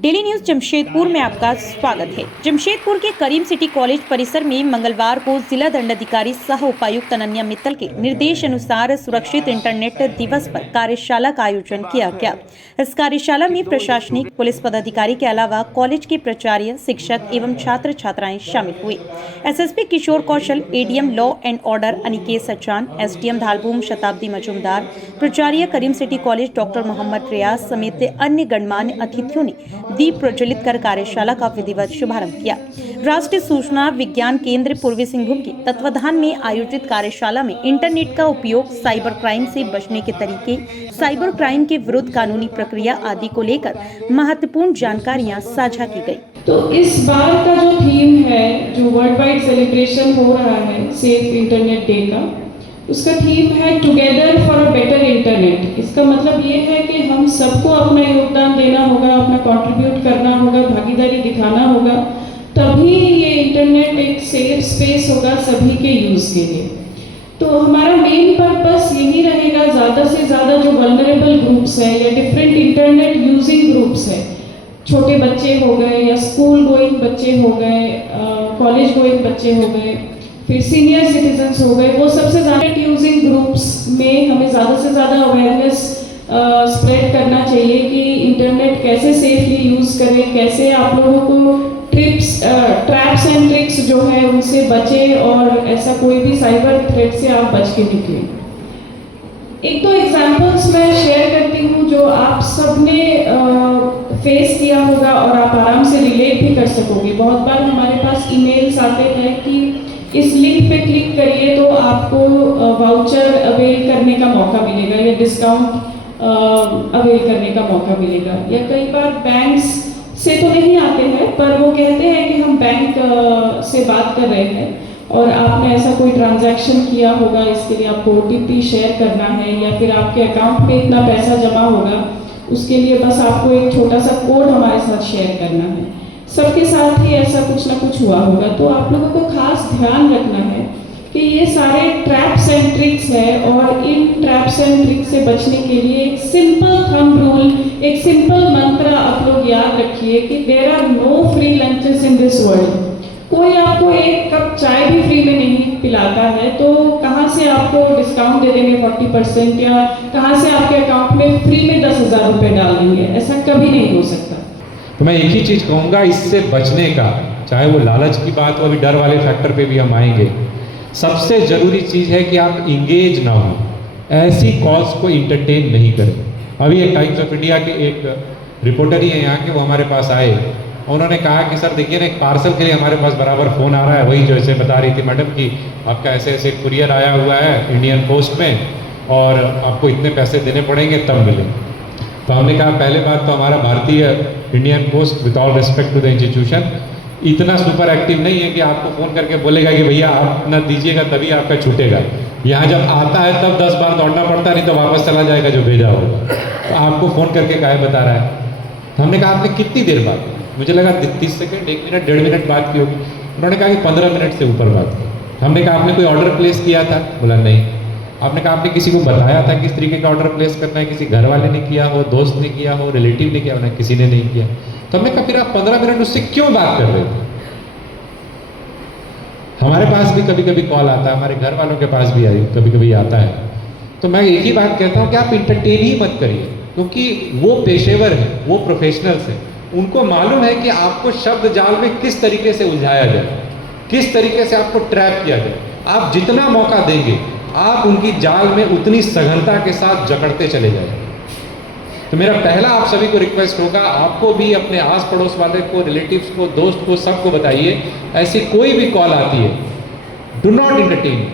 Daily news Jamshedpur में आपका स्वागत है। जमशेदपुर के करीम सिटी कॉलेज परिसर में मंगलवार को जिला दंडाधिकारी सह उपायुक्त अनन्या मित्तल के निर्देश अनुसार सुरक्षित इंटरनेट दिवस पर कार्यशाला का आयोजन किया गया। इस कार्यशाला में प्रशासनिक पुलिस पदाधिकारी के अलावा कॉलेज के प्राचार्य, शिक्षक एवं छात्र छात्राएं शामिल हुए। SSP Kishore Kaushal, ADM law and order Aniket Sachan, SDM Dhalbhum Shatabdi Majumdar, प्राचार्य Karim city college doctor Mohammad Riyaz समेत अन्य गणमान्य अतिथियों ने दीप प्रज्वलित कर कार्यशाला का विधिवत शुभारंभ किया। राष्ट्रीय सूचना विज्ञान केंद्र पूर्वी सिंहभूम के तत्वाधान में आयोजित कार्यशाला में इंटरनेट का उपयोग, साइबर क्राइम से बचने के तरीके, साइबर क्राइम के विरुद्ध कानूनी प्रक्रिया आदि को लेकर महत्वपूर्ण जानकारियां साझा की गई। तो इस बार का जो थीम है, जो वर्ल्ड वाइड सेलिब्रेशन हो रहा है सेफ इंटरनेट डे का, उसका थीम है together for a better internet. इसका मतलब ये है कि हम सबको अपना योगदान देना होगा, अपना कंट्रीब्यूट करना होगा, भागीदारी दिखाना होगा, तभी ये इंटरनेट एक सेफ स्पेस होगा सभी के यूज़ के लिए। तो हमारा मेन पर्पस यही रहेगा, ज़्यादा से ज़्यादा जो वल्नरेबल ग्रुप्स है या डिफरेंट इंटरनेट यूजिंग ग्रुप्स है, छोटे बच्चे हो गए या स्कूल गोइंग बच्चे हो गए, कॉलेज गोइंग बच्चे हो गए, फिर सीनियर सिटीजन्स हो गए, वो सबसे ज़्यादा यूजिंग ग्रुप्स में हमें ज़्यादा से ज़्यादा अवेयरनेस स्प्रेड करना चाहिए कि इंटरनेट कैसे सेफली यूज़ करें, कैसे आप लोगों को ट्रैप्स एंड ट्रिक्स जो है उनसे बचें और ऐसा कोई भी साइबर थ्रेट से आप बच के निकलें। एक दो एग्जाम्पल्स मैं शेयर करती हूँ जो आप सबने फेस किया होगा और आप आराम से रिलेट भी कर सकोगे। बहुत बार हमारे पास ईमेल्स आते हैं कि इस लिंक पे क्लिक करिए तो आपको वाउचर अवेल करने का मौका मिलेगा या डिस्काउंट अवेल करने का मौका मिलेगा। या कई बार बैंक्स से तो नहीं आते हैं पर वो कहते हैं कि हम बैंक से बात कर रहे हैं और आपने ऐसा कोई ट्रांजैक्शन किया होगा, इसके लिए आपको OTP शेयर करना है या फिर आपके अकाउंट में इतना पैसा जमा होगा, उसके लिए बस आपको एक छोटा सा कोड हमारे साथ शेयर करना है। सबके साथ ही ऐसा कुछ ना कुछ हुआ होगा। तो आप लोगों को खास ध्यान रखना है कि ये सारे ट्रैप्स एंड ट्रिक्स है और इन ट्रैप्स एंड ट्रिक्स से बचने के लिए एक सिंपल थंब रूल, एक सिंपल मंत्र आप लोग याद रखिए कि there are no free lunches in this world. कोई आपको एक कप चाय भी फ्री में नहीं पिलाता है तो कहाँ से आपको डिस्काउंट दे देंगे 40% या कहाँ से आपके अकाउंट में फ्री में 10,000 रुपये डाल देंगे, ऐसा कभी नहीं हो सकता। तो मैं एक ही चीज़ कहूँगा इससे बचने का, चाहे वो लालच की बात हो, अभी डर वाले फैक्टर पे भी हम आएंगे, सबसे ज़रूरी चीज़ है कि आप इंगेज ना हो, ऐसी कॉल्स को इंटरटेन नहीं करें। अभी एक टाइम्स ऑफ इंडिया के एक रिपोर्टर ही है यहाँ के, वो हमारे पास आए, उन्होंने कहा कि सर देखिए ना, एक पार्सल के लिए हमारे पास बराबर फ़ोन आ रहा है, वही जो ऐसे बता रही थी मैडम कि आपका ऐसे ऐसे कुरियर आया हुआ है इंडियन पोस्ट में और आपको इतने पैसे देने पड़ेंगे तब मिले। तो हमने कहा पहले बात तो हमारा भारतीय Indian post with all respect to the institution इतना सुपर एक्टिव नहीं है कि आपको फ़ोन करके बोलेगा कि भैया आप ना दीजिएगा तभी आपका छूटेगा। यहाँ जब आता है तब 10 बार दौड़ना पड़ता है, नहीं तो वापस चला जाएगा जो भेजा होगा। तो आपको फ़ोन करके काहे बता रहा है। तो हमने कहा आपने कितनी देर बात की? मुझे लगा 30 सेकेंड, 1 मिनट, 1.5 मिनट बात की होगी। उन्होंने कहा कि 15 मिनट से ऊपर बात की। हमने कहा आपने कोई ऑर्डर प्लेस किया था? बोला नहीं। आपने कहा आपने किसी को बताया था किस तरीके का ऑर्डर प्लेस करना है? किसी घर वाले ने किया हो, दोस्त ने किया हो, रिलेटिव ने किया हो? किसी ने नहीं किया। तो हमने कहा फिर आप 15 मिनट उससे क्यों बात कर रहे थे? हमारे पास भी कभी कभी कॉल आता है, हमारे घर वालों के पास भी कभी कभी आता है। तो मैं एक ही बात कहता हूँ कि आप इंटरटेन ही मत करिए, क्योंकि वो पेशेवर हैं, वो प्रोफेशनल्स हैं, उनको मालूम है कि आपको शब्द जाल में किस तरीके से उलझाया जाए, किस तरीके से आपको ट्रैप किया जाए। आप जितना मौका देंगे आप उनकी जाल में उतनी सघनता के साथ जकड़ते चले जाएंगे। तो मेरा पहला आप सभी को रिक्वेस्ट होगा, आपको भी अपने आस पड़ोस वाले को, रिलेटिव्स को, दोस्त को, सबको बताइए ऐसी कोई भी कॉल आती है, डू नॉट इंटरटेन।